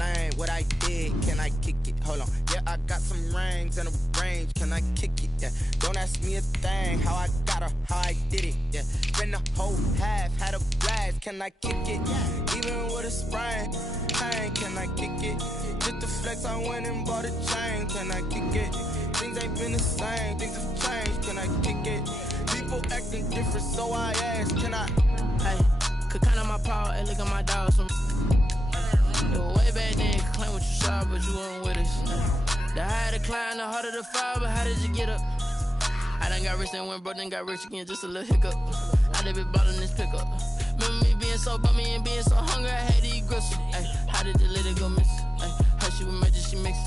explain what I did? Can I kick it? Hold on. Yeah, I got some rings and a range. Can I kick it? Yeah. Don't ask me a thing. How I got her, how I did it. Yeah. Spend the whole half, had a blast. Can I kick it? Yeah. Even with a sprain, pain. Can I kick it? Just the flex, I went and bought a chain. Can I kick it? Things ain't been the same. Things have changed. Can I kick it? People acting different, so I ask. Can I? Hey, could count on my power. Hey, look at my dogs. It was way back then, could claim what you saw, but you weren't with us. The higher the climb, the harder the fall, but how did you get up? I done got rich, then went broke, then got rich again, just a little hiccup. I done been bought in this pickup. Remember me being so bummy and being so hungry, I had to eat gristle. Ay, how did the little go miss? Ay, her she was major, she mixed.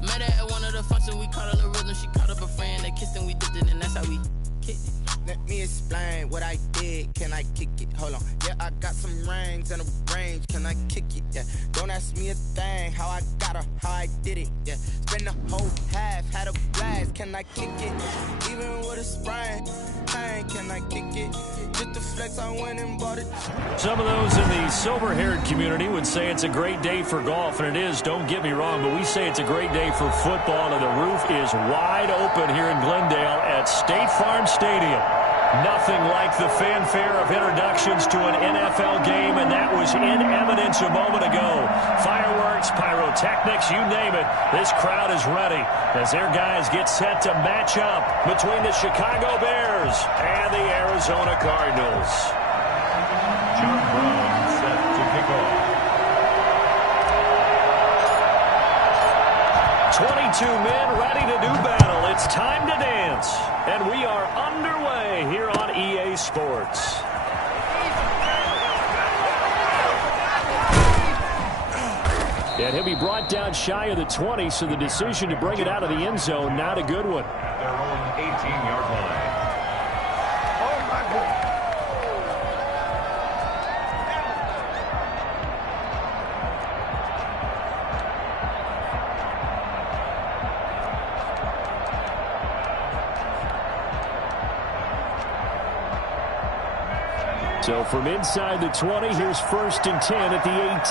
Met her at one of the functions, we caught a little rhythm, she caught up a friend, they kissed and we dipped it, and that's how we kicked it. Let me explain what I did. Can I kick it? Hold on. Yeah, I got some rings and a range. Can I kick it? Yeah. Don't ask me a thing. How I got her, how I did it. Yeah. Spend the whole half, had a blast. Can I kick it? Even with a sprain, pain. Can I kick it? Just the flex, I went and bought it. Some of those in the silver-haired community would say it's a great day for golf, and it is, don't get me wrong, but we say it's a great day for football, and the roof is wide open here in Glendale at State Farm Stadium. Nothing like the fanfare of introductions to an NFL game, and that was in evidence a moment ago. Fireworks, pyrotechnics, you name it. This crowd is ready as their guys get set to match up between the Chicago Bears and the Arizona Cardinals. John Brown set to kick off. 22 men ready to do battle. It's time to dance. And we are underway here on EA Sports. And he'll be brought down shy of the 20, so the decision to bring it out of the end zone, not a good one. Their own 18-yard line. So from inside the 20, here's 1st and 10 at the 18.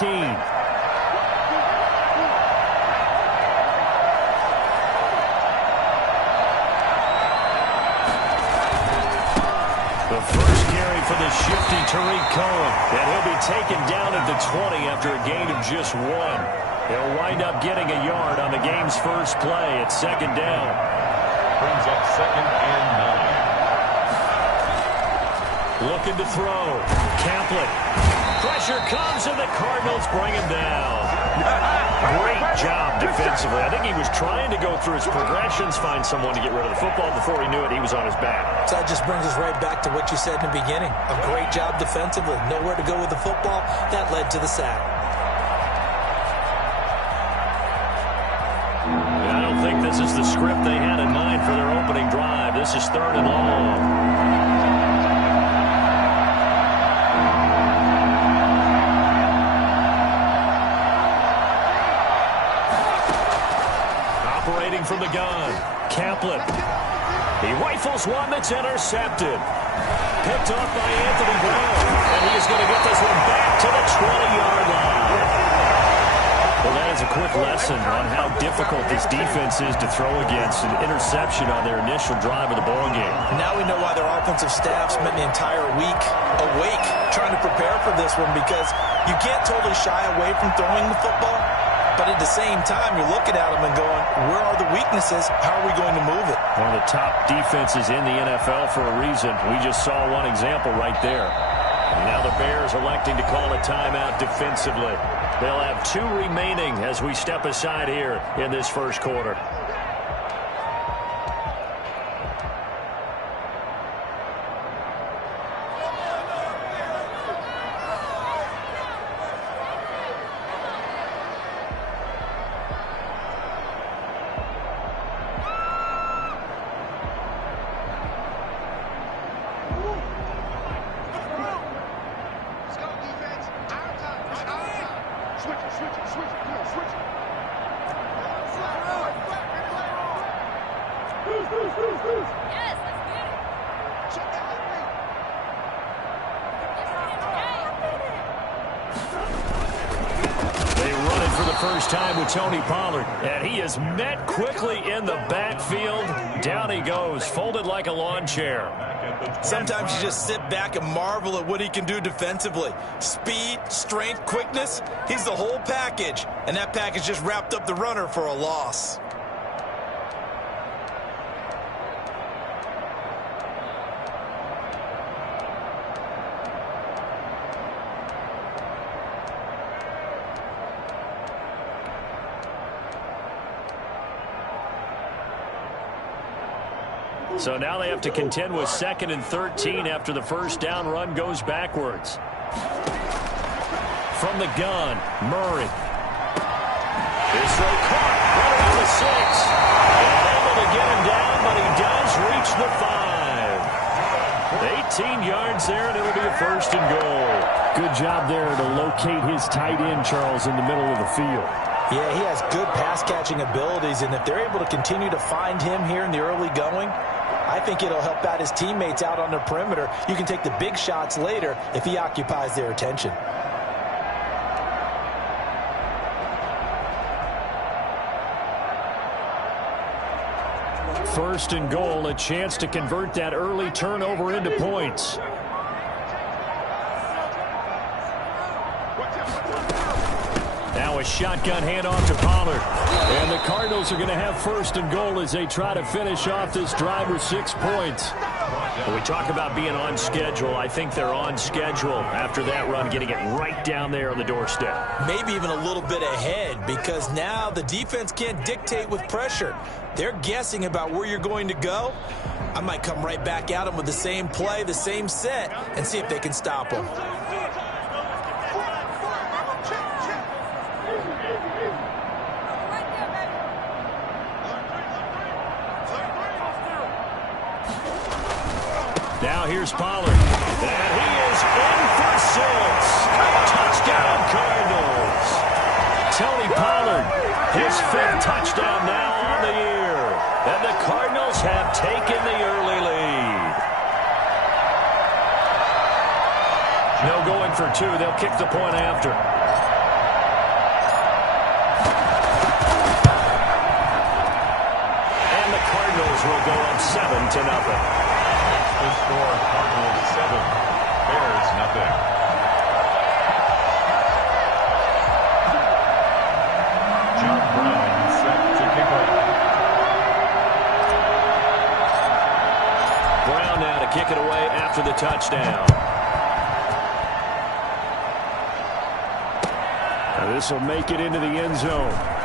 The first carry for the shifty Tariq Cohen. And he'll be taken down at the 20 after a gain of just 1. He'll wind up getting a yard on the game's first play at 2nd down. Brings up 2nd and 9. Looking to throw. Caplet. Pressure comes, and the Cardinals bring him down. Great job defensively. I think he was trying to go through his progressions, find someone to get rid of the football. Before he knew it, he was on his back. So that just brings us right back to what you said in the beginning. A great job defensively. Nowhere to go with the football. That led to the sack. I don't think this is the script they had in mind for their opening drive. This is 3rd and long. From the gun, Kaplan. He rifles one that's intercepted. Picked off by Anthony Brown, and he's going to get this one back to the 20-yard line. Well, that is a quick lesson on how difficult this defense is to throw against. An interception on their initial drive of the ballgame. Now we know why their offensive staff spent the entire week awake trying to prepare for this one, because you can't totally shy away from throwing the football. But at the same time, you're looking at them and going, where are the weaknesses? How are we going to move it? One of the top defenses in the NFL for a reason. We just saw one example right there. And now the Bears electing to call a timeout defensively. They'll have 2 remaining as we step aside here in this first quarter. first time with Tony Pollard. And he is met quickly in the backfield. Down he goes, folded like a lawn chair. Sometimes you just sit back and marvel at what he can do defensively. Speed, strength, quickness, he's the whole package. And that package just wrapped up the runner for a loss. So now they have to contend with 2nd and 13 after the first down run goes backwards. From the gun, Murray. His throw caught right around the 6. And able to get him down, but he does reach the 5. 18 yards there, and it'll be a 1st and goal. Good job there to locate his tight end, Charles, in the middle of the field. Yeah, he has good pass-catching abilities, and if they're able to continue to find him here in the early going, I think it'll help out his teammates out on the perimeter. You can take the big shots later if he occupies their attention. First and goal, a chance to convert that early turnover into points. Now a shotgun handoff to Pollard. And the Cardinals are going to have 1st and goal as they try to finish off this drive with 6 points. When we talk about being on schedule, I think they're on schedule after that run, getting it right down there on the doorstep. Maybe even a little bit ahead, because now the defense can't dictate with pressure. They're guessing about where you're going to go. I might come right back at them with the same play, the same set, and see if they can stop them. Now here's Pollard. And he is in for 6. Touchdown, Cardinals. Tony Pollard, his 5th touchdown now on the year. And the Cardinals have taken the early lead. No going for 2. They'll kick the point after. And the Cardinals will go up 7-0. The score, Cardinals 7, Bears nothing. John Brown set to kick off. Brown now to kick it away after the touchdown. Now this will make it into the end zone.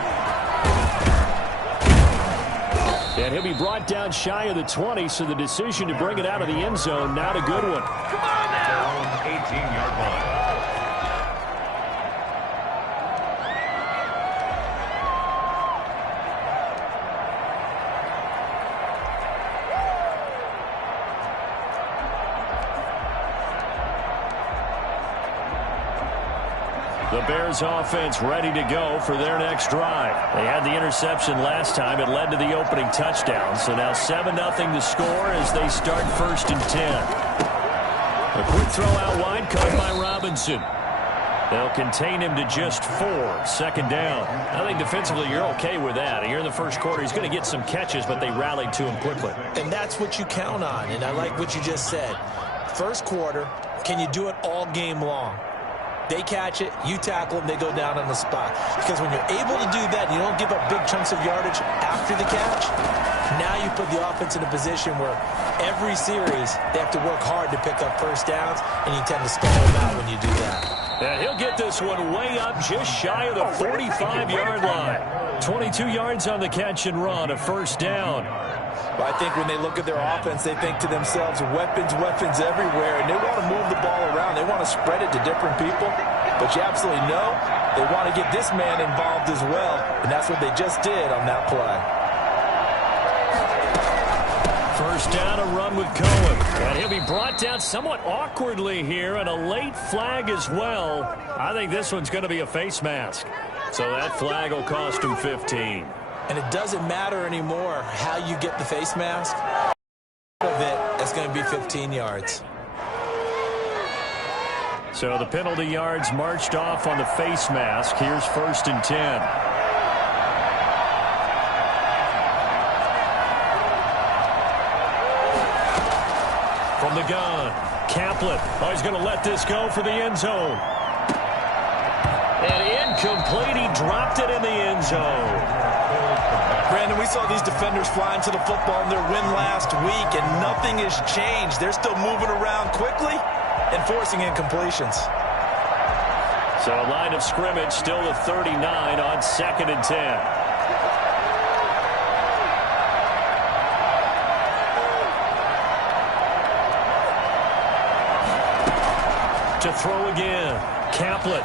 And he'll be brought down shy of the 20, so the decision to bring it out of the end zone, not a good one. Come on now! 18-yard line. The Bears offense ready to go for their next drive. They had the interception last time. It led to the opening touchdown. So now 7-0 to score as they start 1st and 10. A quick throw out wide caught by Robinson. They'll contain him to just 4. 2nd down. I think defensively you're okay with that. Here in the first quarter he's going to get some catches, but they rallied to him quickly. And that's what you count on, and I like what you just said. First quarter, can you do it all game long? They catch it, you tackle them, they go down on the spot. Because when you're able to do that, you don't give up big chunks of yardage after the catch, now you put the offense in a position where every series they have to work hard to pick up 1st downs, and you tend to stall them out when you do that. And he'll get this one way up just shy of the 45-yard line. 22 yards on the catch and run, a 1st down. But I think when they look at their offense, they think to themselves, weapons, weapons everywhere, and they want to move the ball around. They want to spread it to different people. But you absolutely know they want to get this man involved as well, and that's what they just did on that play. 1st down, a run with Cohen. And he'll be brought down somewhat awkwardly here, and a late flag as well. I think this one's going to be a face mask. So that flag will cost him 15. And it doesn't matter anymore how you get the face mask. Of it, that's going to be 15 yards. So the penalty yards marched off on the face mask. Here's 1st and 10. From the gun, Kaplan. Oh, he's going to let this go for the end zone. And incomplete. He dropped it in the end zone. Brandon, we saw these defenders fly into the football in their win last week, and nothing has changed. They're still moving around quickly and forcing incompletions. So line of scrimmage still the 39 on 2nd and 10. To throw again, Kaplan.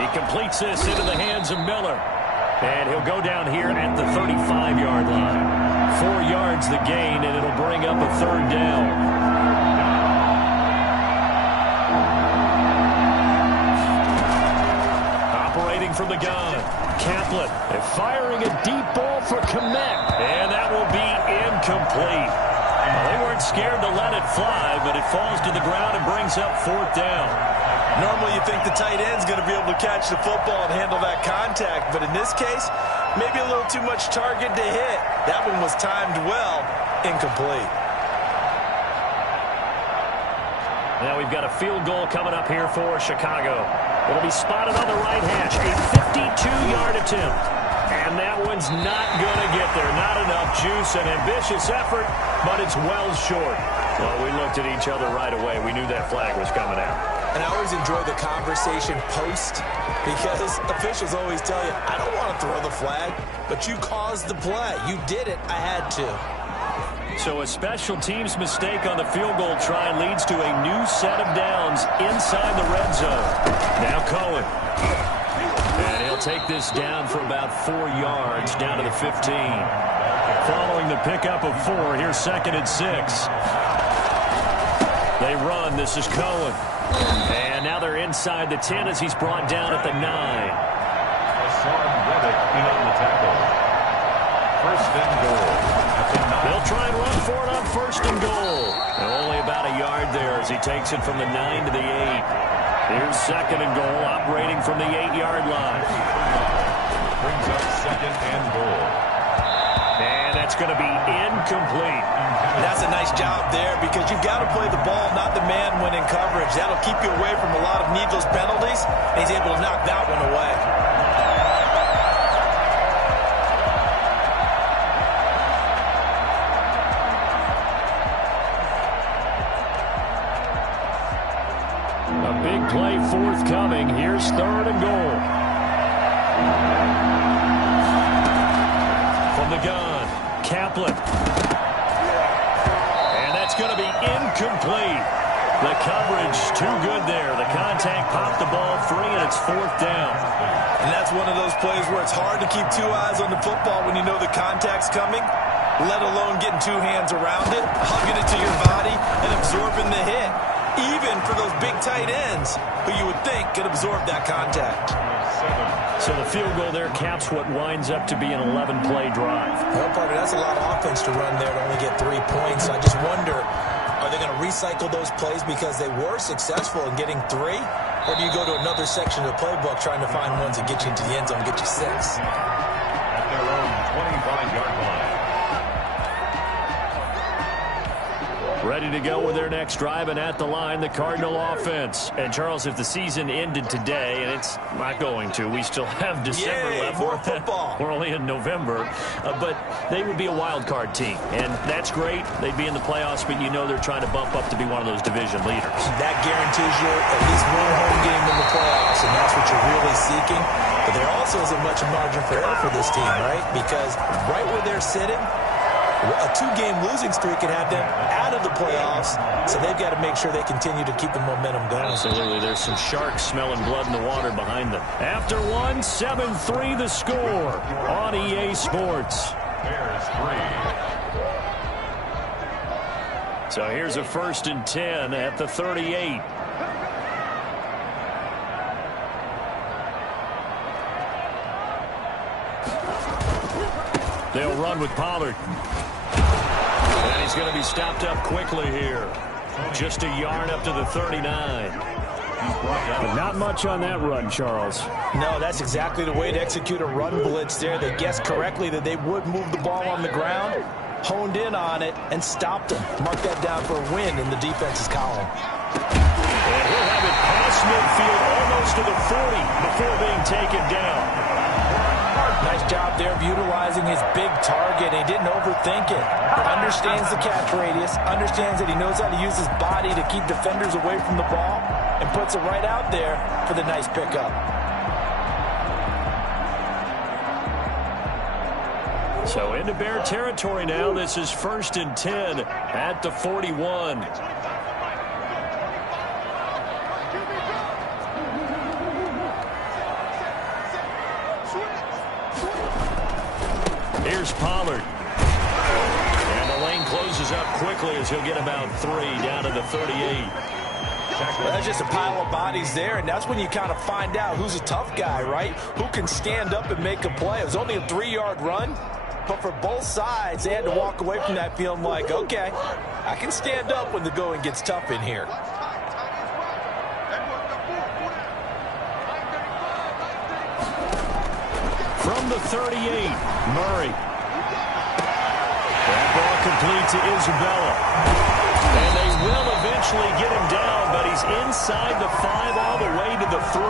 He completes this into the hands of Miller. And he'll go down here at the 35-yard line. 4 yards the gain, and it'll bring up a 3rd down. Operating from the gun, Kaplan. And firing a deep ball for Kmet. And that will be incomplete. Well, they weren't scared to let it fly, but it falls to the ground and brings up 4th down. Normally you think the tight end's going to be able to catch the football and handle that contact, but in this case, maybe a little too much target to hit. That one was timed well, incomplete. Now we've got a field goal coming up here for Chicago. It'll be spotted on the right hash, a 52-yard attempt. And that one's not going to get there. Not enough juice, an ambitious effort, but it's well short. Well, we looked at each other right away. We knew that flag was coming out. And I always enjoy the conversation post because officials always tell you, I don't want to throw the flag, but you caused the play. You did it. I had to. So a special teams mistake on the field goal try leads to a new set of downs inside the red zone. Now Cohen. And he'll take this down for about 4 yards down to the 15. Following the pickup of 4, here's 2nd and 6. They run. This is Cohen. And now they're inside the 10 as he's brought down at the 9. Hassan Reddick in on the tackle. 1st and goal. They'll try and run for it on 1st and goal. And only about a yard there as he takes it from the 9 to the 8. Here's 2nd and goal, operating from the 8-yard line. Brings up 2nd and goal. And that's going to be incomplete. That's a nice job there because you've got to play the ball, not the man when in coverage. That'll keep you away from a lot of needless penalties, and he's able to knock that one away. A big play forthcoming. Here's 3rd and goal. From the gun, Kaplan. Going to be incomplete. The coverage too good there. The contact popped the ball free, and it's 4th down. And that's one of those plays where it's hard to keep 2 eyes on the football when you know the contact's coming, let alone getting 2 hands around it, hugging it to your body, and absorbing the hit. Even for those big tight ends who you would think could absorb that contact. So the field goal there caps what winds up to be an 11-play drive. Well, partner, that's a lot of offense to run there to only get 3 points. I just wonder, are they going to recycle those plays because they were successful in getting 3? Or do you go to another section of the playbook trying to find ones that get you into the end zone and get you 6? At their own 25-yard line. Ready to go with their next drive, and at the line, the Cardinal offense. And, Charles, if the season ended today, and it's not going to, we still have December left. More football. We're only in November. But they would be a wild card team, and that's great. They'd be in the playoffs, but you know they're trying to bump up to be one of those division leaders. That guarantees you at least one home game in the playoffs, and that's what you're really seeking. But there also isn't much margin for error for this team, right? Because right where they're sitting, a 2-game losing streak could have them out of the playoffs, so they've got to make sure they continue to keep the momentum going. Absolutely. There's some sharks smelling blood in the water behind them. After 1, 7-3 the score on EA Sports. Bears 3. So here's a 1st and 10 at the 38. They'll run with Pollard. And he's going to be stopped up quickly here. Just a yard up to the 39. He's brought down. But not much on that run, Charles. No, that's exactly the way to execute a run blitz there. They guessed correctly that they would move the ball on the ground, honed in on it, and stopped them. Mark that down for a win in the defense's column. And he'll have it past midfield almost to the 40 before being taken down. Nice job there of utilizing his big target. He didn't overthink it. Understands the catch radius, understands that he knows how to use his body to keep defenders away from the ball, and puts it right out there for the nice pickup. So into Bear territory now. This is 1st and 10 at the 41. Here's Pollard. And the lane closes up quickly as he'll get about 3 down to the 38. Well, that's just a pile of bodies there, and that's when you kind of find out who's a tough guy, right? Who can stand up and make a play. It was only a 3-yard run, but for both sides, they had to walk away from that feeling like, okay, I can stand up when the going gets tough in here. From the 38, Murray. That ball complete to Isabella. And they will eventually get him down, but he's inside the 5 all the way to the 3.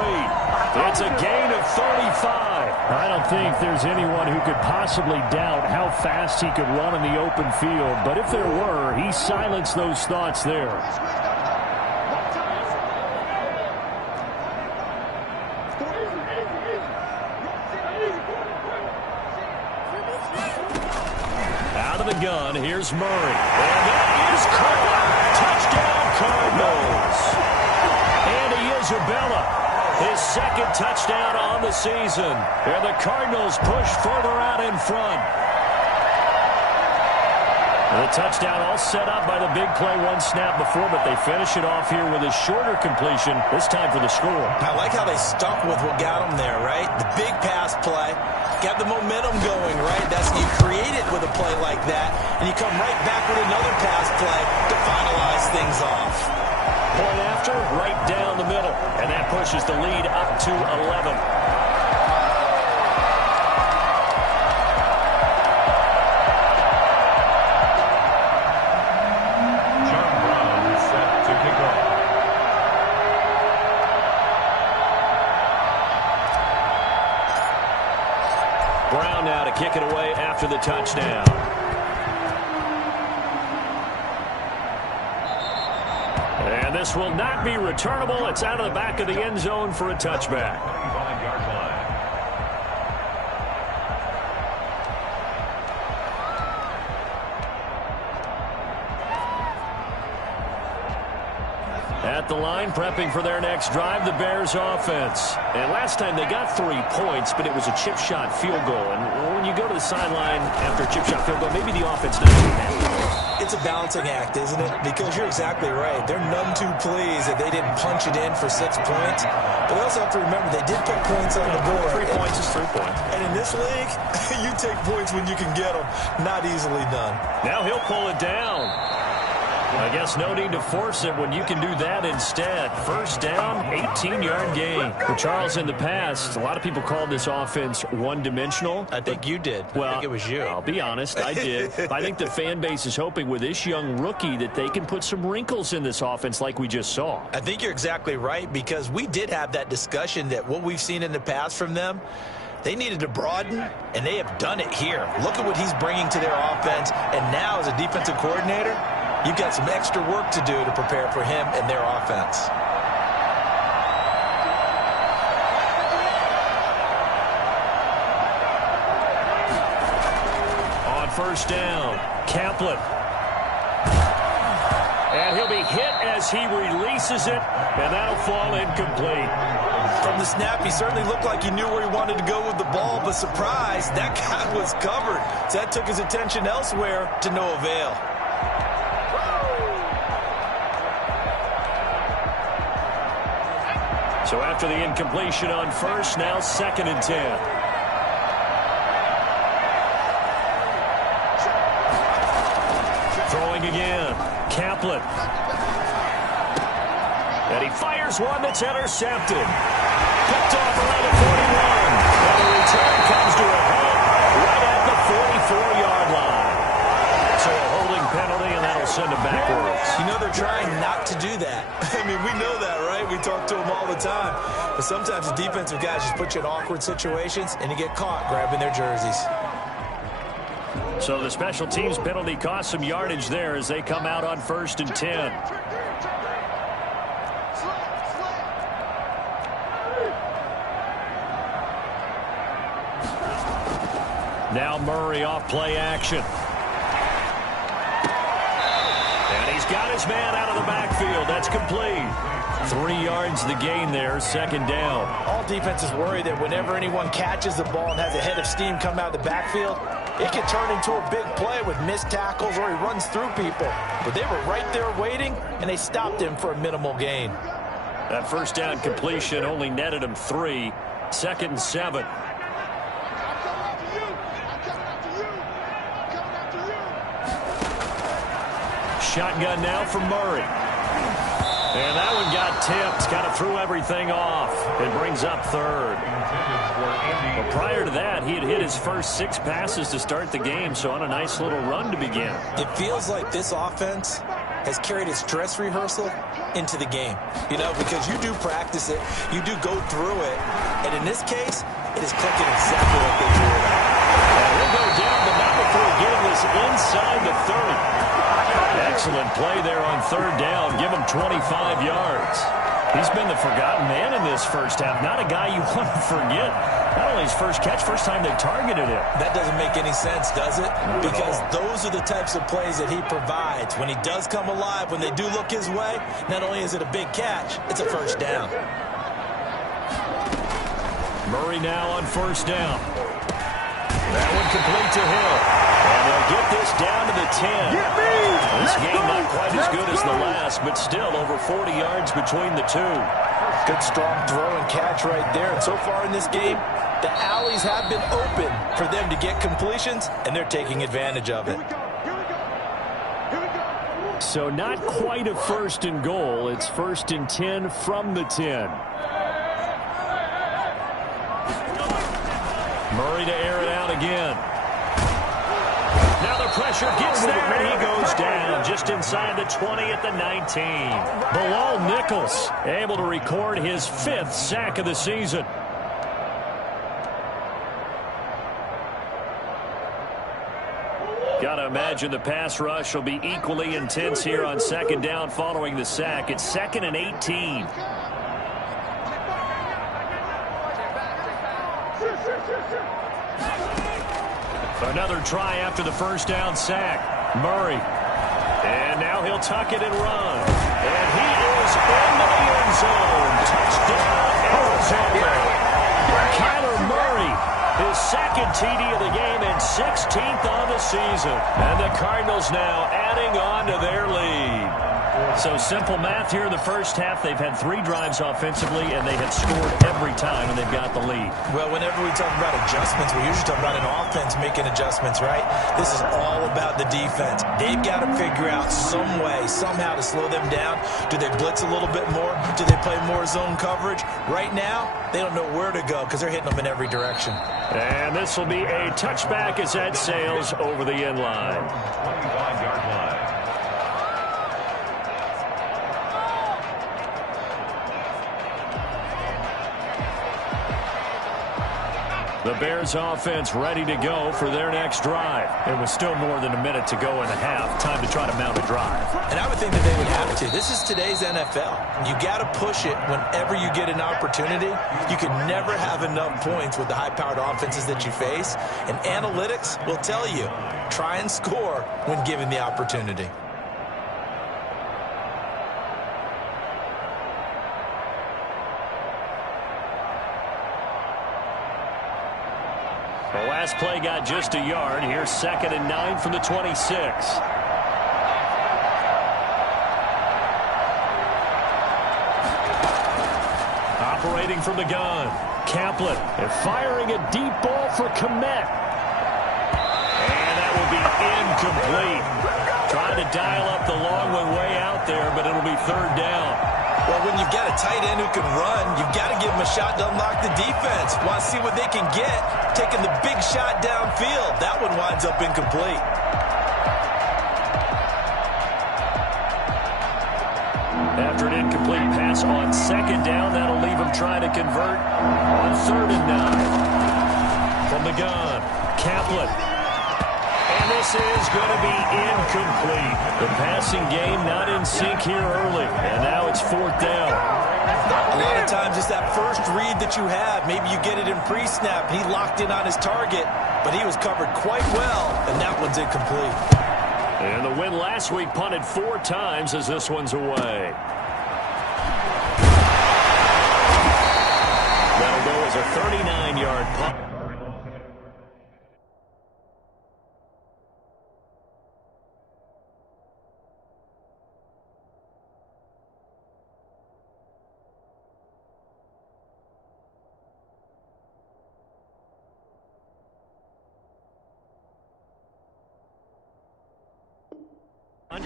It's a gain of 35. I don't think there's anyone who could possibly doubt how fast he could run in the open field, but if there were, he silenced those thoughts there. Out of the gun, here's Murray. And that is caught. Touchdown, Cardinals. Andy Isabella, his 2nd touchdown on the season. And the Cardinals push further out in front. The touchdown all set up by the big play 1 snap before, but they finish it off here with a shorter completion, this time for the score. I like how they stuck with what got them there, right? The big pass play. Got the momentum going, right? That's you create it with a play like that, and you come right back with another pass play to finalize things off. Point after, right down the middle, and that pushes the lead up to 11. John Brown is set to kick off. Brown now to kick it away after the touchdown. And this will not be returnable. It's out of the back of the end zone for a touchback. 35-yard line. At the line, prepping for their next drive, the Bears offense. And last time they got 3 points, but it was a chip shot field goal. And when you go to the sideline after a chip shot field goal, maybe the offense doesn't do that. It's a balancing act, isn't it? Because you're exactly right. They're none too pleased that they didn't punch it in for 6 points. But they also have to remember they did put points on the board. 3 points is 3 points. And in this league, you take points when you can get them. Not easily done. Now he'll pull it down. I guess no need to force it when you can do that instead. 1st down, 18-yard gain. For Charles, in the past, a lot of people called this offense one-dimensional. I think you did. Well, I think it was you. I'll be honest, I did. I think the fan base is hoping with this young rookie that they can put some wrinkles in this offense like we just saw. I think you're exactly right, because we did have that discussion that what we've seen in the past from them, they needed to broaden, and they have done it here. Look at what he's bringing to their offense, and now as a defensive coordinator, you've got some extra work to do to prepare for him and their offense. On 1st down, Kaplan. And he'll be hit as he releases it, and that'll fall incomplete. From the snap, he certainly looked like he knew where he wanted to go with the ball, but surprise, that guy was covered. So that took his attention elsewhere to no avail. So after the incompletion on 1st, now 2nd and 10. Throwing again, Kaplan. And he fires one that's intercepted. Picked off around the 41. And the return comes to a halt right at the 44-yard line. So a holding penalty, and that'll send him backwards. You know they're trying not to do that. I mean, we know that, right? We talk to them all the time. But sometimes the defensive guys just put you in awkward situations, and you get caught grabbing their jerseys. So the special teams penalty cost some yardage there as they come out on 1st and 10. Now Murray off play action. And he's got his man out of the backfield. That's complete. 3 yards the gain there, 2nd down. All defenses worry that whenever anyone catches the ball and has a head of steam come out of the backfield, it can turn into a big play with missed tackles or he runs through people. But they were right there waiting, and they stopped him for a minimal gain. That 1st down completion only netted him 3. 2nd and 7. Shotgun now from Murray. And that one got tipped. Kind of threw everything off. It brings up 3rd. Well, prior to that, he had hit his first 6 passes to start the game, so on a nice little run to begin. It feels like this offense has carried its dress rehearsal into the game. You know, because you do practice it, you do go through it, and in this case, it is clicking exactly like they drew it out. And he'll go down, but not before getting this inside the 30. Excellent play there on 3rd down. Give him 25 yards. He's been the forgotten man in this first half. Not a guy you want to forget. Not only his first catch, first time they targeted him. That doesn't make any sense, does it? Because those are the types of plays that he provides. When he does come alive, when they do look his way, not only is it a big catch, it's a 1st down. Murray now on 1st down. That one complete to Hill. And they'll get this down to the 10. This game not quite as good as the last, but still over 40 yards between the two. Good strong throw and catch right there. And so far in this game, the alleys have been open for them to get completions, and they're taking advantage of it. So not quite a 1st and goal. It's 1st and 10 from the 10. Murray to air it out again. Now the pressure gets there, and he goes down just inside the 20 at the 19. Bilal Nichols able to record his 5th sack of the season. Got to imagine the pass rush will be equally intense here on 2nd down following the sack. It's 2nd and 18. Another try after the 1st down sack. Murray. And now he'll tuck it and run. And he is into the end zone. Touchdown, Arizona. Kyler Murray, his 2nd TD of the game and 16th on the season. And the Cardinals now adding on to their lead. So simple math here in the first half. They've had 3 drives offensively, and they have scored every time, and they've got the lead. Well, whenever we talk about adjustments, we usually talk about an offense making adjustments, right? This is all about the defense. They've got to figure out some way, somehow to slow them down. Do they blitz a little bit more? Do they play more zone coverage? Right now, they don't know where to go because they're hitting them in every direction. And this will be a touchback as that sails over the end line. 25-yard line. The Bears offense ready to go for their next drive. It was still more than a minute to go in the half. Time to try to mount a drive. And I would think that they would have to. This is today's NFL. You got to push it whenever you get an opportunity. You can never have enough points with the high-powered offenses that you face. And analytics will tell you, try and score when given the opportunity. The last play got just a yard. Here's 2nd and 9 from the 26. Operating from the gun. Kaplan and firing a deep ball for Kmet. And that will be incomplete. Trying to dial up the long one way out there, but it'll be 3rd down. Well, when you've got a tight end who can run, you've got to give him a shot to unlock the defense. Want to see what they can get, taking the big shot downfield. That one winds up incomplete. After an incomplete pass on second down, that'll leave him trying to convert on 3rd and 9. From the gun, Kaplan. And this is going to be incomplete. The passing game not in sync here early. And now it's 4th down. A lot of times it's that first read that you have. Maybe you get it in pre-snap. He locked in on his target, but he was covered quite well, and that one's incomplete. And the win last week punted 4 times as this one's away. That'll go as a 39-yard punt.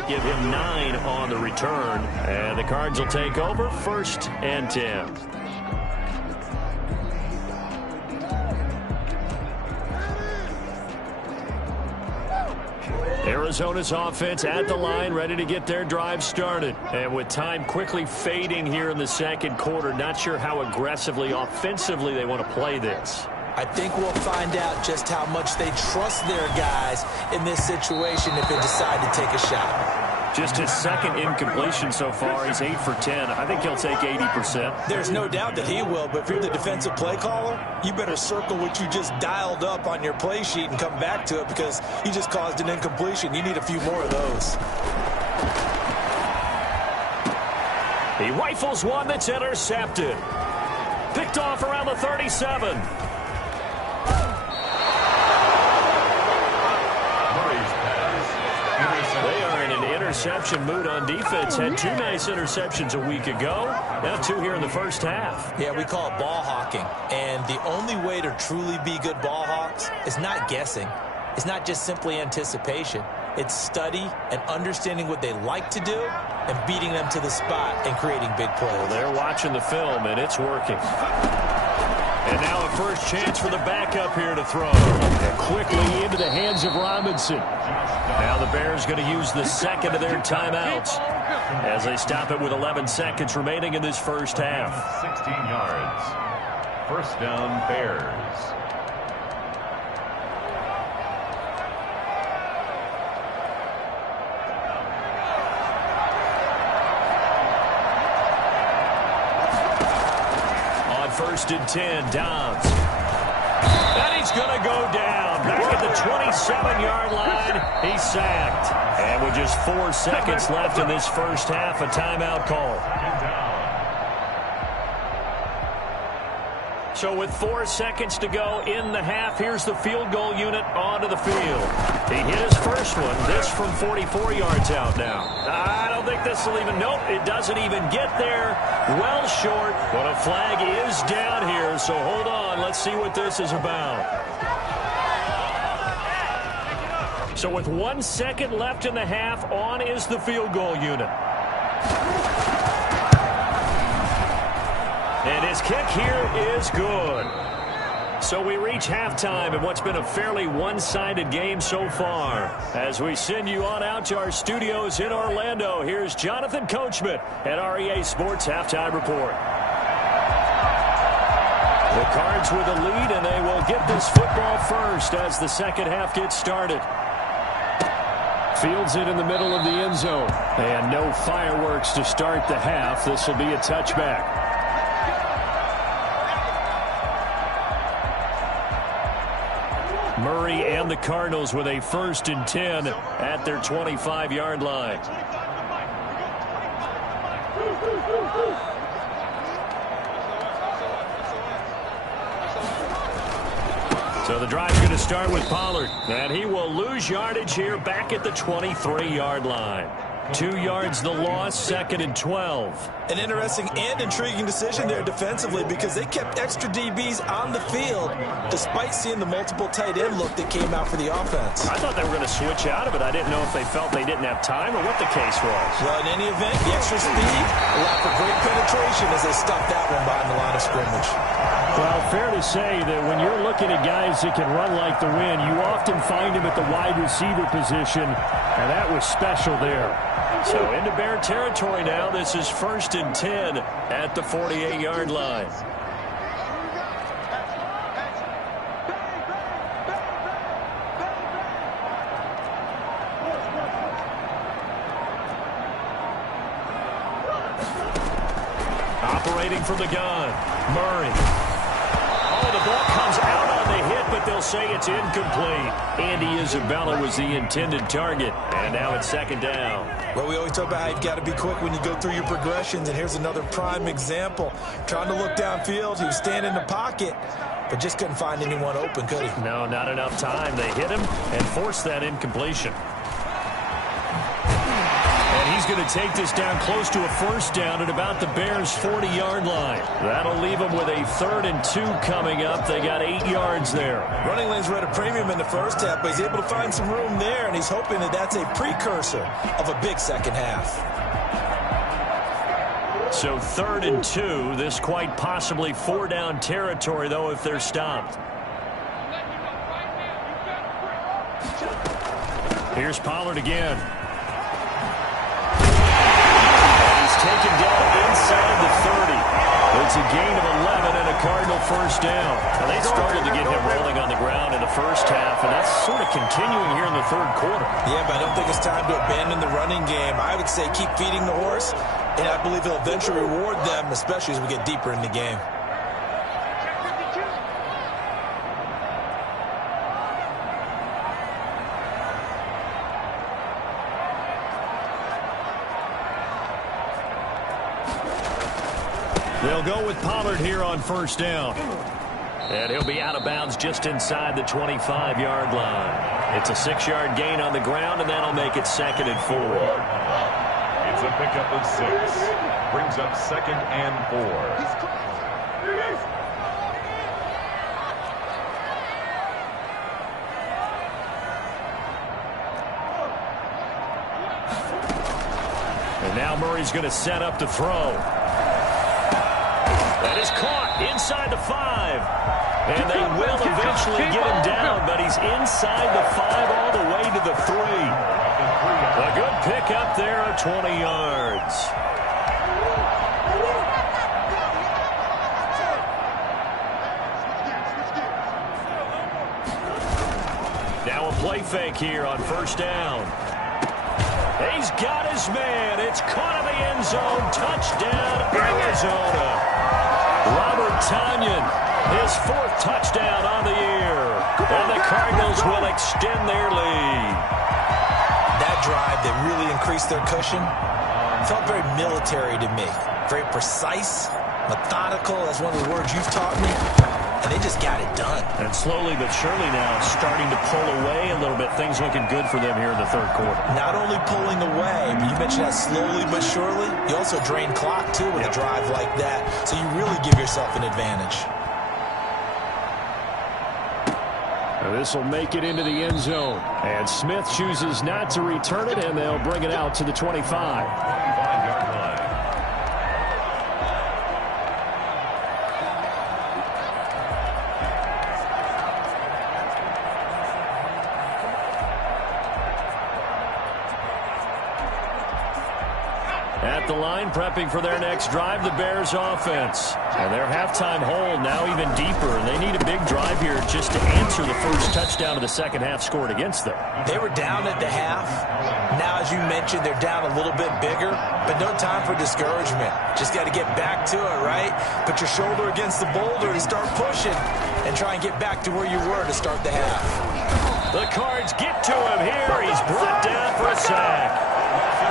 Give him 9 on the return, and the Cards will take over 1st and 10. Arizona's offense at the line, ready to get their drive started. And with time quickly fading here in the 2nd quarter, not sure how aggressively, offensively they want to play this. I think we'll find out just how much they trust their guys in this situation if they decide to take a shot. Just his 2nd incompletion so far. He's 8 for 10. I think he'll take 80%. There's no doubt that he will, but if you're the defensive play caller, you better circle what you just dialed up on your play sheet and come back to it because he just caused an incompletion. You need a few more of those. He rifles one that's intercepted. Picked off around the 37. Interception mood on defense. Had 2 nice interceptions a week ago. Now 2 here in the first half. Yeah, we call it ball hawking. And the only way to truly be good ball hawks is not guessing. It's not just simply anticipation. It's study and understanding what they like to do and beating them to the spot and creating big plays. Well, they're watching the film, and it's working. And now a first chance for the backup here to throw. And quickly into the hands of Robinson. Now the Bears going to use the 2nd of their timeouts as they stop it with 11 seconds remaining in this first half. 16 yards. 1st down, Bears. On 1st and 10, Dobbs. And he's going to go down. Back at the 27-yard line, he's sacked. And with just 4 seconds left in this first half, a timeout call. So with 4 seconds to go in the half, here's the field goal unit onto the field. He hit his first one. This from 44 yards out now. I don't think this will even, nope, it doesn't even get there. Well short, but a flag is down here, so hold on. Let's see what this is about. So with 1 second left in the half, on is the field goal unit. And his kick here is good. So we reach halftime in what's been a fairly one-sided game so far. As we send you on out to our studios in Orlando, here's Jonathan Coachman at REA Sports Halftime Report. The Cards with a lead, and they will get this football first as the second half gets started. Fields it in the middle of the end zone. And no fireworks to start the half. This will be a touchback. Murray and the Cardinals with a 1st and 10 at their 25-yard line. So the drive's going to start with Pollard. And he will lose yardage here back at the 23-yard line. 2 yards the loss, 2nd and 12. An interesting and intriguing decision there defensively because they kept extra DBs on the field despite seeing the multiple tight end look that came out for the offense. I thought they were going to switch out of it. I didn't know if they felt they didn't have time or what the case was. Well, in any event, the extra speed allowed for great penetration as they stuffed that one behind the line of scrimmage. Well, fair to say that when you're looking at guys that can run like the wind, you often find them at the wide receiver position, and that was special there. So into Bear territory now. This is 1st and 10 at the 48-yard line. Operating from the gun, Murray. Oh, the ball comes out on the hit, but they'll say it's incomplete. Andy Isabella was the intended target, and now it's 2nd down. Well, we always talk about how you've got to be quick when you go through your progressions, and here's another prime example. Trying to look downfield, he was standing in the pocket, but just couldn't find anyone open, could he? No, not enough time. They hit him and forced that incompletion. He's going to take this down close to a 1st down at about the Bears' 40-yard line. That'll leave them with a 3rd and 2 coming up. They got 8 yards there. Running lanes were at a premium in the first half, but he's able to find some room there, and he's hoping that that's a precursor of a big second half. So 3rd and 2. This quite possibly 4-down territory, though, if they're stopped. Here's Pollard again. Taken down inside the 30. It's a gain of 11 and a Cardinal 1st down. Now, they started to get him rolling on the ground in the first half, and that's sort of continuing here in the 3rd quarter. Yeah, but I don't think it's time to abandon the running game. I would say keep feeding the horse, and I believe he'll eventually reward them, especially as we get deeper in the game. They'll go with Pollard here on 1st down. And he'll be out of bounds just inside the 25-yard line. It's a 6-yard gain on the ground, and that'll make it 2nd and 4. It's a pickup of 6. Brings up 2nd and 4. And now Murray's going to set up to throw. That is caught inside the 5. And they will eventually get him down, but he's inside the 5 all the way to the 3. A good pickup there at 20 yards. Now a play fake here on 1st down. He's got his man. It's caught in the end zone. Touchdown, Arizona. Robert Tonyan, his 4th touchdown on the year. And the Cardinals will extend their lead. That drive that really increased their cushion felt very military to me. Very precise, methodical. That's one of the words you've taught me. And they just got it done. And slowly but surely now starting to pull away a little bit. Things looking good for them here in the 3rd quarter. Not only pulling away, but you mentioned that slowly but surely. You also drain clock, too, with a drive like that. So you really give yourself an advantage. This will make it into the end zone. And Smith chooses not to return it, and they'll bring it out to the 25. 25-yard line. At the line, prepping for their next drive, the Bears offense. And their halftime hole now even deeper. And they need a big drive here just to answer the first touchdown of the second half scored against them. They were down at the half. Now, as you mentioned, they're down a little bit bigger, but no time for discouragement. Just got to get back to it, right? Put your shoulder against the boulder and start pushing and try and get back to where you were to start the half. The Cards get to him here. He's brought down for a sack.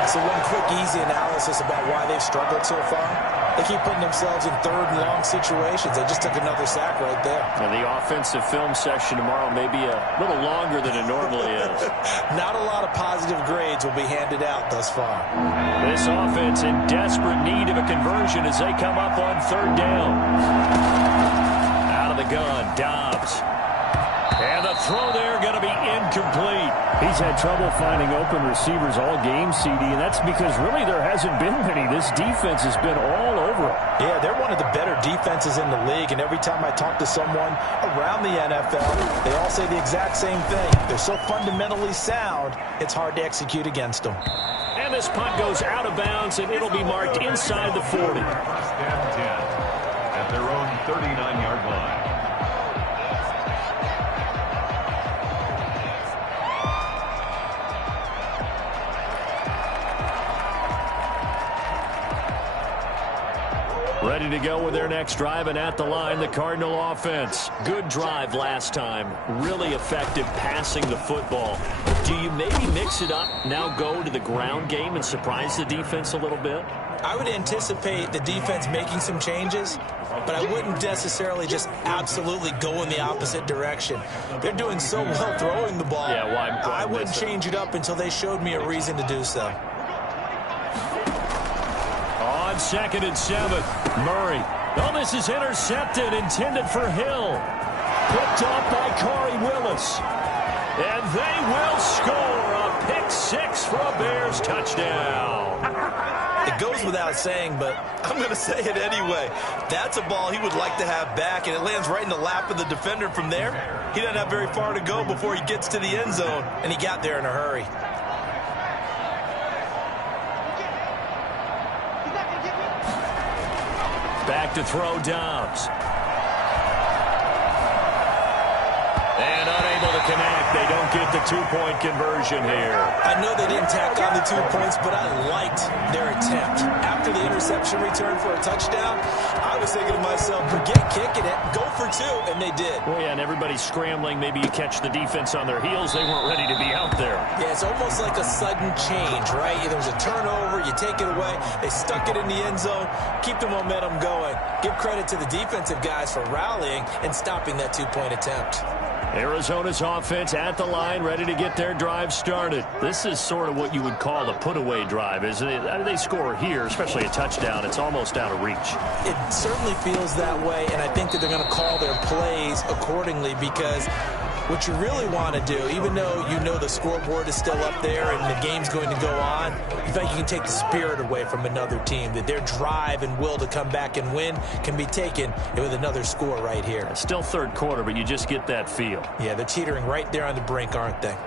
So one quick, easy analysis about why they've struggled so far. They keep putting themselves in third and long situations. They just took another sack right there. And the offensive film session tomorrow may be a little longer than it normally is. Not a lot of positive grades will be handed out thus far. This offense in desperate need of a conversion as they come up on third down. Out of the gun, Dobbs. And the throw there going to be incomplete. He's had trouble finding open receivers all game, CD, and that's because really there hasn't been many. This defense has been all over it. Yeah, they're one of the better defenses in the league, and every time I talk to someone around the NFL, they all say the exact same thing. They're so fundamentally sound, it's hard to execute against them. And this punt goes out of bounds, and it'll be marked inside the 40. First and 10 at their own 39-yard line. Ready to go with their next drive, and at the line, the Cardinal offense. Good drive last time. Really effective passing the football. Do you maybe mix it up, now go to the ground game and surprise the defense a little bit? I would anticipate the defense making some changes, but I wouldn't necessarily just absolutely go in the opposite direction. They're doing so well throwing the ball. Yeah, why I wouldn't change it up until they showed me a reason to do so. On 2nd and 7, Murray. Oh, this is intercepted, intended for Hill. Picked off by Corey Willis. And they will score a pick six for a Bears touchdown. It goes without saying, but I'm going to say it anyway. That's a ball he would like to have back, and it lands right in the lap of the defender from there. He doesn't have very far to go before he gets to the end zone, and he got there in a hurry. Back to throw, Dobbs. And unable to connect. They don't get the two-point conversion here. I know they didn't tack on the 2 points, but I liked their attempt. After the interception return for a touchdown, I was thinking to myself, forget kicking it, go for 2, and they did. Well, yeah, and everybody's scrambling. Maybe you catch the defense on their heels. They weren't ready to be out there. Yeah, it's almost like a sudden change, right? There's a turnover, you take it away, they stuck it in the end zone, keep the momentum going. Give credit to the defensive guys for rallying and stopping that 2-point attempt. Arizona's offense at the line, ready to get their drive started. This is sort of what you would call a put-away drive, isn't it? They score here, especially a touchdown. It's almost out of reach. It certainly feels that way, and I think that they're going to call their plays accordingly because what you really want to do, even though you know the scoreboard is still up there and the game's going to go on, in fact, you can take the spirit away from another team, that their drive and will to come back and win can be taken with another score right here. It's still third quarter, but you just get that feel. Yeah, they're teetering right there on the brink, aren't they?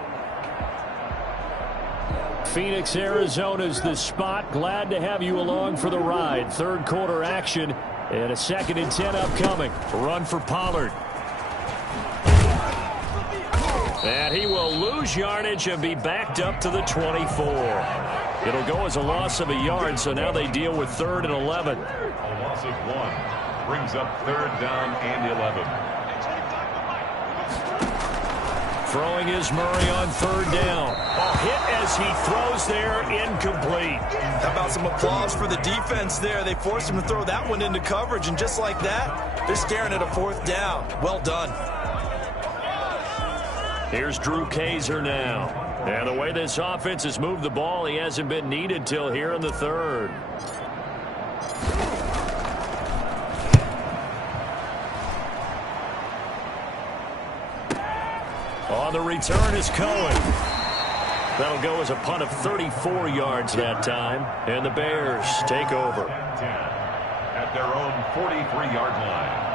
Phoenix, Arizona's the spot. Glad to have you along for the ride. Third quarter action and a 2nd and 10 upcoming. Run for Pollard. And he will lose yardage and be backed up to the 24. It'll go as a loss of a yard, so now they deal with 3rd and 11. A loss of 1 brings up 3rd down and 11. Throwing is Murray on 3rd down. A hit as he throws there, incomplete. How about some applause for the defense there? They forced him to throw that one into coverage, and just like that, they're staring at a 4th down. Well done. Here's Drew Kaiser now. And the way this offense has moved the ball, he hasn't been needed till here in the 3rd. On the return is Cohen. That'll go as a punt of 34 yards that time. And the Bears take over. At their own 43-yard line.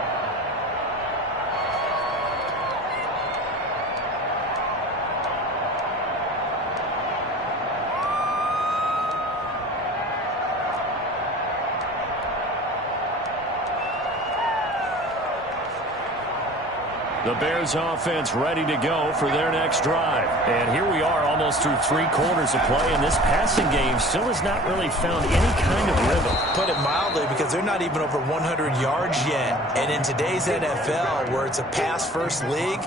The Bears offense ready to go for their next drive. And here we are almost through 3 quarters of play, and this passing game still has not really found any kind of rhythm. Put it mildly, because they're not even over 100 yards yet. And in today's NFL, where it's a pass-first league,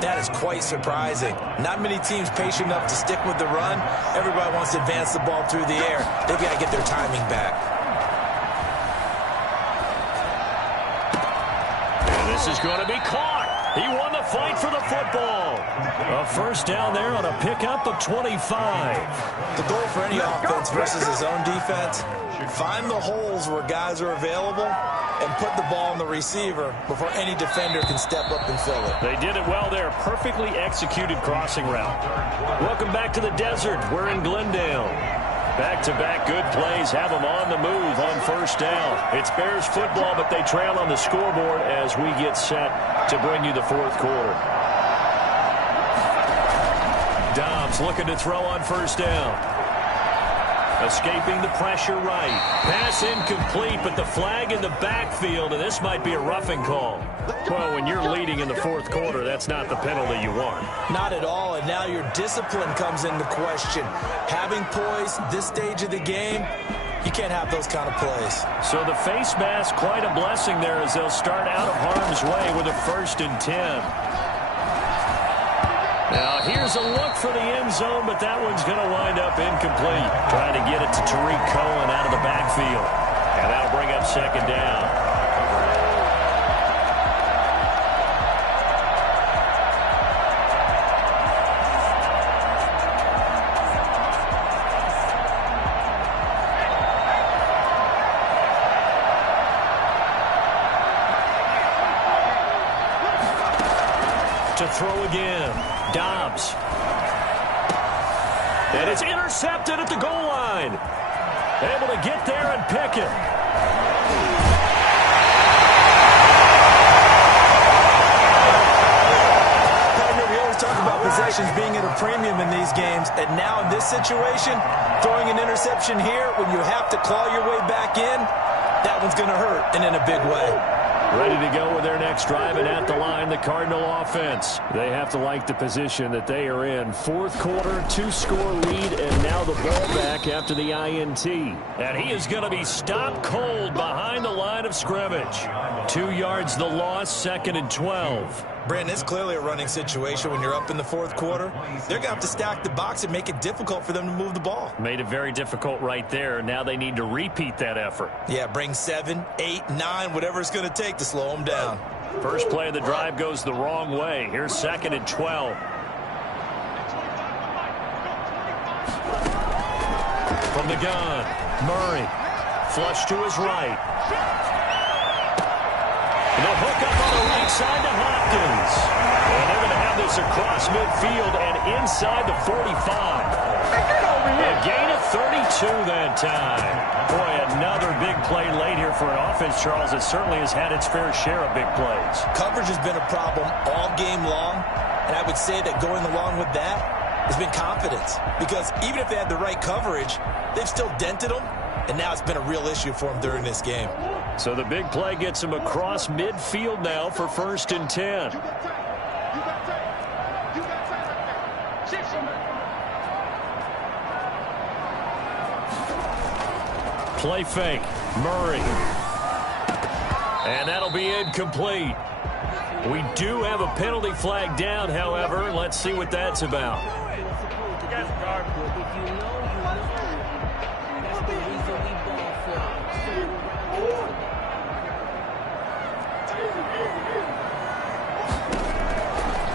that is quite surprising. Not many teams patient enough to stick with the run. Everybody wants to advance the ball through the air. They've got to get their timing back. This is going to be caught. He won the fight for the football. A first down there on a pickup of 25. The goal for any offense versus his own defense, find the holes where guys are available and put the ball on the receiver before any defender can step up and fill it. They did it well there. Perfectly executed crossing route. Welcome back to the desert. We're in Glendale. Back-to-back good plays have them on the move on first down. It's Bears football, but they trail on the scoreboard as we get set to bring you the fourth quarter. Dobbs looking to throw on first down. Escaping the pressure right. Pass incomplete, but the flag in the backfield, and this might be a roughing call. Well, when you're leading in the fourth quarter, that's not the penalty you want. Not at all, and now your discipline comes into question. Having poise this stage of the game, you can't have those kind of plays. So the face mask, quite a blessing there as they'll start out of harm's way with a 1st and 10. Now, here's a look for the end zone, but that one's going to wind up incomplete. Trying to get it to Tariq Cohen out of the backfield. And that'll bring up second down. To throw again. Dobbs. And it's intercepted at the goal line. Able to get there and pick it. Partner, we always talk about possessions being at a premium in these games, and now in this situation, throwing an interception here when you have to claw your way back in, that one's going to hurt, and in a big way. Ready to go with their next drive, and at the line, the Cardinal offense. They have to like the position that they are in. Fourth quarter, 2-score lead, and now the ball back after the INT. And he is going to be stopped cold behind the line of scrimmage. 2 yards the loss, 2nd and 12. Brandon, it's clearly a running situation when you're up in the fourth quarter. They're going to have to stack the box and make it difficult for them to move the ball. Made it very difficult right there. Now they need to repeat that effort. Yeah, bring 7, 8, 9, whatever it's going to take to slow them down. First play of the drive goes the wrong way. Here's 2nd and 12. From the gun, Murray. Flush to his right. The hook up on the right side to Hopkins. And they're going to have this across midfield and inside the 45. A gain of 32 that time. Boy, another big play late here for an offense, Charles, that certainly has had its fair share of big plays. Coverage has been a problem all game long, and I would say that going along with that has been confidence. Because even if they had the right coverage, they've still dented them, and now it's been a real issue for them during this game. So the big play gets them across midfield now for 1st and 10. Play fake. Murray. And that'll be incomplete. We do have a penalty flag down, however. Let's see what that's about.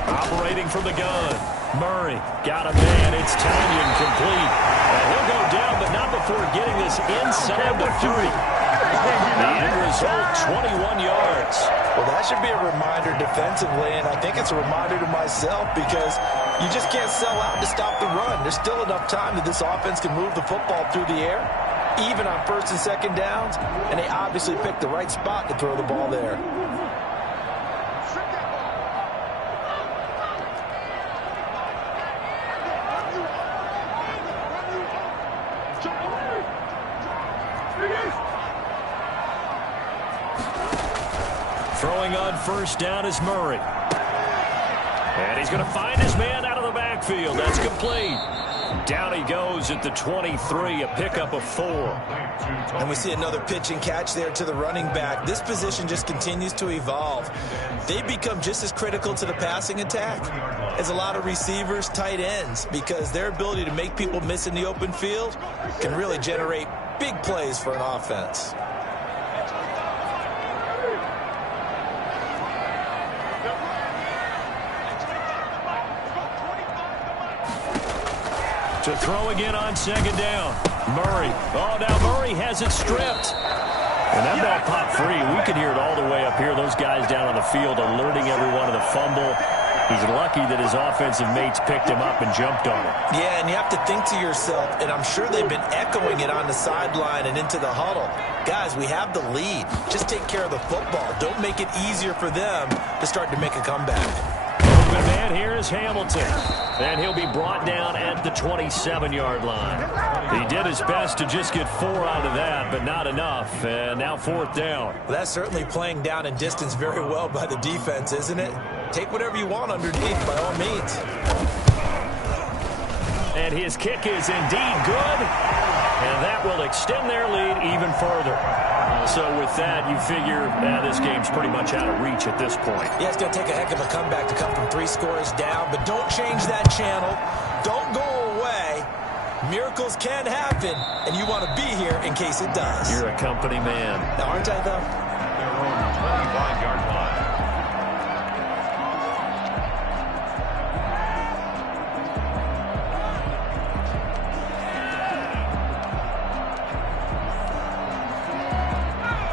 Operating from the gun. Murray got a man. It's Tanyan complete. And he'll go down, but not before getting this inside the 3. The end result, 21 yards. Well, that should be a reminder defensively, and I think it's a reminder to myself because you just can't sell out to stop the run. There's still enough time that this offense can move the football through the air, even on 1st and 2nd downs, and they obviously picked the right spot to throw the ball there. Throwing on 1st down is Murray. And he's going to find his man out of the backfield. That's complete. Down he goes at the 23, a pickup of 4. And we see another pitch and catch there to the running back. This position just continues to evolve. They become just as critical to the passing attack as a lot of receivers, tight ends, because their ability to make people miss in the open field can really generate big plays for an offense. To throw again on second down. Murray. Oh, now Murray has it stripped. And that ball popped free. We could hear it all the way up here. Those guys down on the field alerting everyone of the fumble. He's lucky that his offensive mates picked him up and jumped on him. Yeah, and you have to think to yourself, and I'm sure they've been echoing it on the sideline and into the huddle. Guys, we have the lead. Just take care of the football. Don't make it easier for them to start to make a comeback. Open man here is Hamilton. And he'll be brought down at the 27-yard line. He did his best to just get 4 out of that, but not enough. And now 4th down. Well, that's certainly playing down in distance very well by the defense, isn't it? Take whatever you want underneath, by all means. And his kick is indeed good. And that will extend their lead even further. So with that, you figure this game's pretty much out of reach at this point. Yeah, it's going to take a heck of a comeback to come from 3 scores down, but don't change that channel. Don't go away. Miracles can happen, and you want to be here in case it does. You're a company man. Now, aren't I, though? Their own 25-yard line.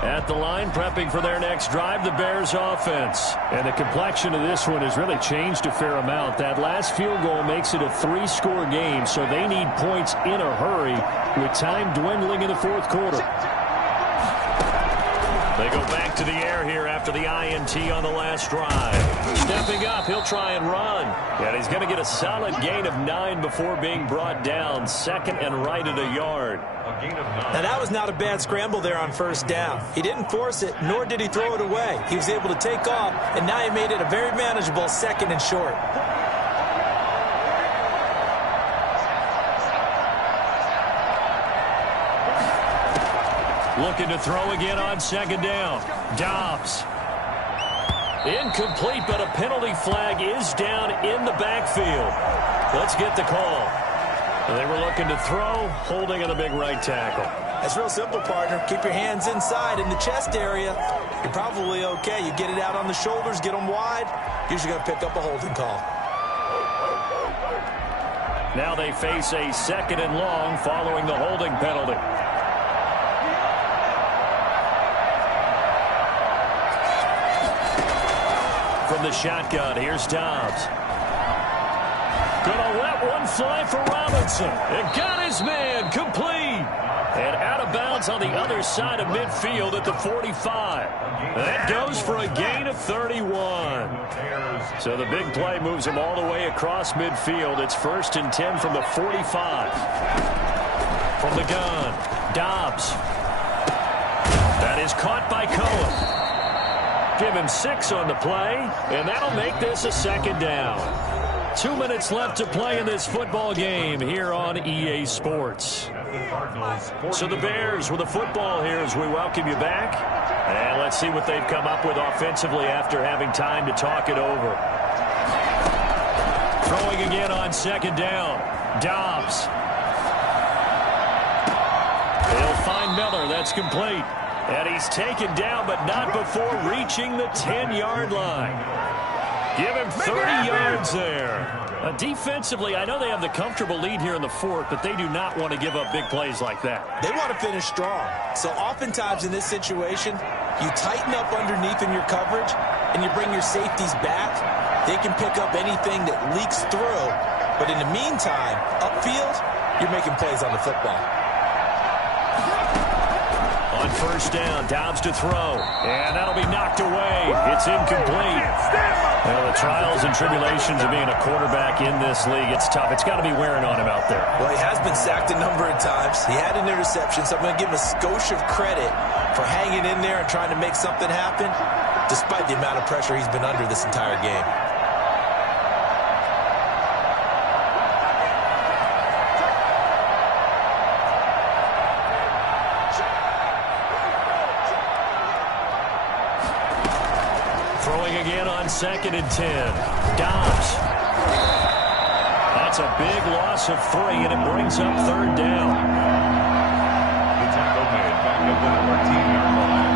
At the line, prepping for their next drive, the Bears offense. And the complexion of this one has really changed a fair amount. That last field goal makes it a 3-score game, so they need points in a hurry with time dwindling in the 4th quarter. They go back to the air here after the INT on the last drive. Stepping up, he'll try and run. And he's going to get a solid gain of 9 before being brought down. 2nd and right at a yard. Now, that was not a bad scramble there on 1st down. He didn't force it, nor did he throw it away. He was able to take off, and now he made it a very manageable 2nd and short. Looking to throw again on 2nd down. Dobbs. Incomplete, but a penalty flag is down in the backfield. Let's get the call. They were looking to throw, holding on the big right tackle. That's real simple, partner. Keep your hands inside in the chest area. You're probably okay. You get it out on the shoulders, get them wide. Usually going to pick up a holding call. Now they face a 2nd and long following the holding penalty. From the shotgun, here's Dobbs. Gonna let one fly for Robinson. And got his man complete. And out of bounds on the other side of midfield at the 45. That goes for a gain of 31. So the big play moves him all the way across midfield. It's 1st and 10 from the 45. From the gun, Dobbs. That is caught by Cohen. Give him 6 on the play, and that'll make this a 2nd down. 2 minutes left to play in this football game here on EA Sports. So the Bears with the football here as we welcome you back. And let's see what they've come up with offensively after having time to talk it over. Throwing again on 2nd down. Dobbs. They'll find Miller. That's complete. And he's taken down, but not before reaching the 10-yard line. Give him 30 yards there. Defensively, I know they have the comfortable lead here in the 4th, but they do not want to give up big plays like that. They want to finish strong. So oftentimes in this situation, you tighten up underneath in your coverage, and you bring your safeties back. They can pick up anything that leaks through. But in the meantime, upfield, you're making plays on the football. On 1st down, Dobbs to throw. And that'll be knocked away. It's incomplete. Well, the trials and tribulations of being a quarterback in this league, it's tough. It's got to be wearing on him out there. Well, he has been sacked a number of times. He had an interception, so I'm going to give him a skosh of credit for hanging in there and trying to make something happen, despite the amount of pressure he's been under this entire game. Throwing again on 2nd and 10. Dobbs. That's a big loss of 3, and it brings up 3rd down. The tackle made back at the 14-yard line.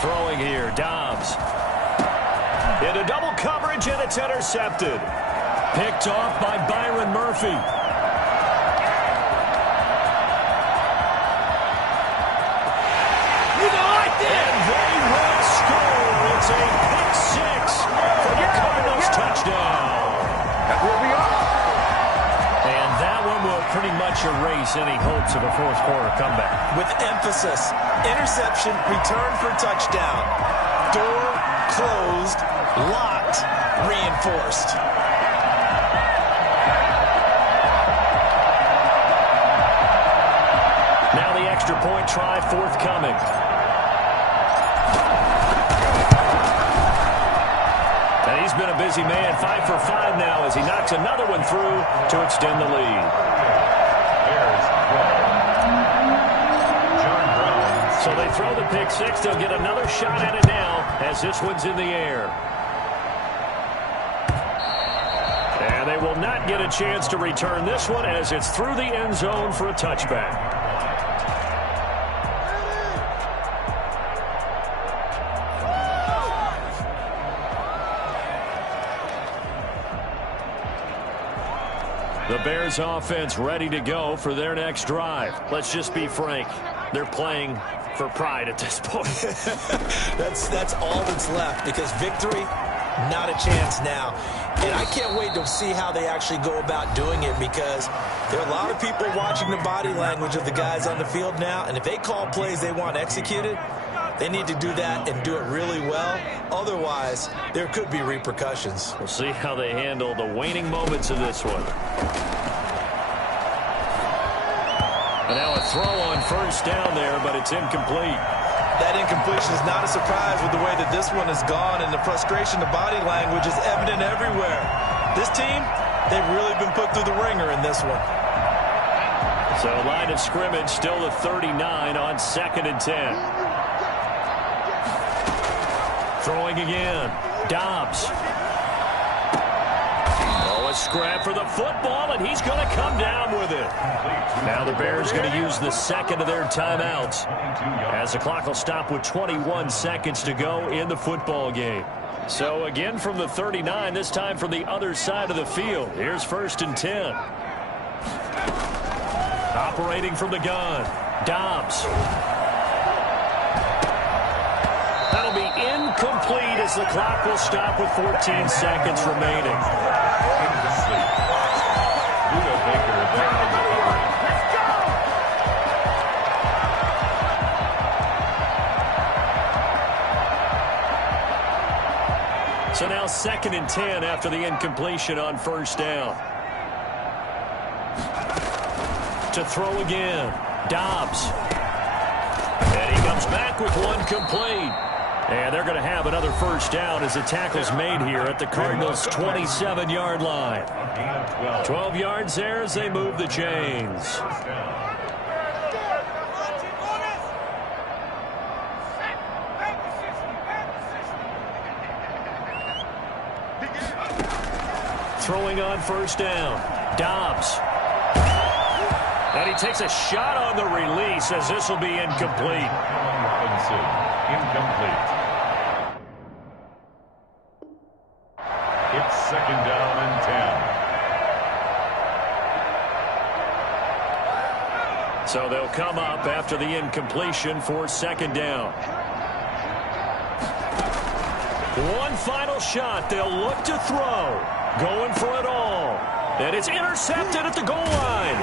Throwing here, Dobbs. Into double coverage, and it's intercepted. Picked off by Byron Murphy. And they will score. It's a pick six for the Cardinals touchdown. That will be all. And that one will pretty much erase any hopes of a fourth quarter comeback. With emphasis, interception, return for touchdown. Door closed, locked, reinforced. Now the extra point try forthcoming. And he's been a busy man, 5 for 5 now as he knocks another one through to extend the lead. So they throw the pick six. They'll get another shot at it now as this one's in the air. And they will not get a chance to return this one as it's through the end zone for a touchback. The Bears offense ready to go for their next drive. Let's just be frank. They're playing for pride at this point. That's all that's left because victory, not a chance now. And I can't wait to see how they actually go about doing it because there are a lot of people watching the body language of the guys on the field now. And if they call plays they want executed, they need to do that and do it really well. Otherwise, there could be repercussions. We'll see how they handle the waning moments of this one. And now a throw on first down there, but it's incomplete. That incompletion is not a surprise with the way that this one has gone, and the frustration, the body language is evident everywhere. This team, they've really been put through the ringer in this one. So line of scrimmage still the 39 on 2nd and 10. Throwing again. Dobbs. Oh, a scrap for the football, and he's going to come down with it. Now the Bears going to use the second of their timeouts as the clock will stop with 21 seconds to go in the football game. So again from the 39, this time from the other side of the field. Here's 1st and 10. Operating from the gun. Dobbs. That'll be incomplete as the clock will stop with 14 seconds remaining. So now 2nd and 10 after the incompletion on first down. To throw again. Dobbs. And he comes back with one complete. And they're going to have another first down as the tackle's made here at the Cardinals' 27-yard line. 12 yards there as they move the chains. Throwing on first down. Dobbs. And he takes a shot on the release as this will be incomplete. Incomplete. It's 2nd down and 10. So they'll come up after the incompletion for 2nd down. One final shot. They'll look to throw. Going for it all. And it's intercepted at the goal line.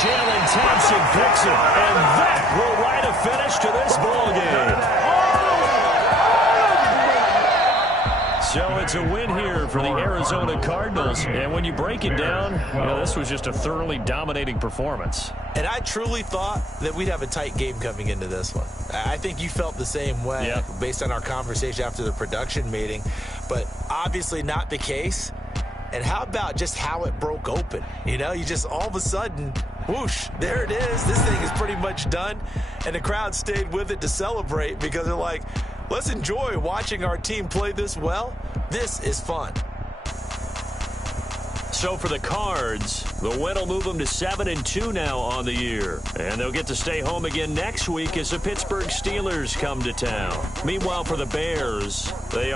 Jalen Thompson picks it. And that will write a finish to this ballgame. So it's a win here for the Arizona Cardinals. And when you break it down, this was just a thoroughly dominating performance. And I truly thought that we'd have a tight game coming into this one. I think you felt the same way based on our conversation after the production meeting. But obviously not the case. And how about just how it broke open? You just all of a sudden, whoosh, there it is. This thing is pretty much done. And the crowd stayed with it to celebrate because they're like, let's enjoy watching our team play this well. This is fun. So for the Cards, the win will move them to 7-2 now on the year. And they'll get to stay home again next week as the Pittsburgh Steelers come to town. Meanwhile, for the Bears, they